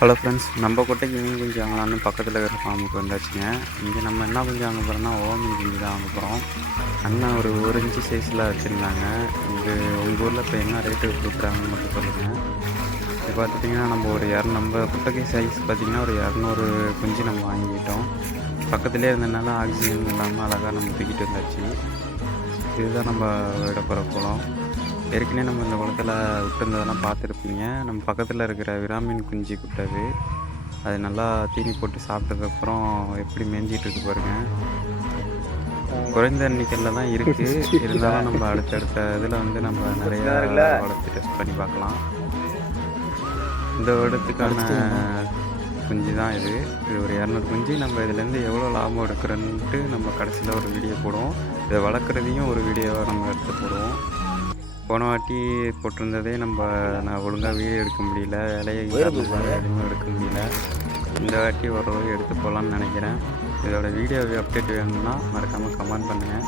Hello friends, நம்ம குட்டைக்கு மீன் குஞ்சு வாங்கலான்னு பக்கத்தில் இருக்கிற ஃபார்முக்கு வந்தாச்சுங்க. இங்கே நம்ம என்ன குஞ்சு வாங்க போகிறோம்னா மீன் குஞ்சு தான் வாங்க போகிறோம். அண்ணன் ஒரு இன்ச்சு சைஸில் வச்சுருந்தாங்க. இது உங்கள் ஊரில் இப்போ என்ன ரேட்டு கொடுக்குறாங்கன்னு மட்டும் சொல்லுங்கள். இது பார்த்துட்டிங்கன்னா நம்ம குட்டைக்கு சைஸ் பார்த்திங்கன்னா ஒரு 200 குஞ்சு நம்ம வாங்கிக்கிட்டோம். பக்கத்துலேயே இருந்ததுனால ஆக்சிஜன் இல்லாமல் அழகாக நம்ம தூக்கிட்டு வந்தாச்சு. இதுதான் நம்ம விட போகிற குளம். ஏற்கனவே நம்ம இந்த குளத்தில் விட்டுருந்ததெல்லாம் பார்த்துருப்பீங்க. நம்ம பக்கத்தில் இருக்கிற விராமீன் குஞ்சு குட்டது. அது நல்லா தீனி போட்டு சாப்பிட்டதுக்கப்புறம் எப்படி மேய்ஞ்சிட்டு பாருங்கள். குறைந்த எண்ணிக்கையில் தான் இருக்குது. இருந்தாலும் நம்ம அடுத்தடுத்த இதில் வந்து நம்ம நிறையா வளர்த்து டெஸ்ட் பண்ணி பார்க்கலாம். இந்த வருடத்துக்கான குஞ்சு தான் இது ஒரு 200 குஞ்சு. நம்ம இதுலேருந்து எவ்வளோ லாபம் எடுக்கிறோன்ட்டு நம்ம கடைசியில் ஒரு வீடியோ போடுவோம். இதை வளர்க்குறதையும் ஒரு வீடியோவை நம்ம எடுத்து போடுவோம். போன வாட்டி போட்டிருந்ததே நான் ஒழுங்காக வீடியோ எடுக்க முடியல, வேலையை எதுவுமே எடுக்க முடியல. இந்த வாட்டி ஓரளவு எடுத்து போகலான்னு நினைக்கிறேன். இதோட வீடியோ அப்டேட் வேணும்னா மறக்காமல் கமெண்ட் பண்ணுங்கள்.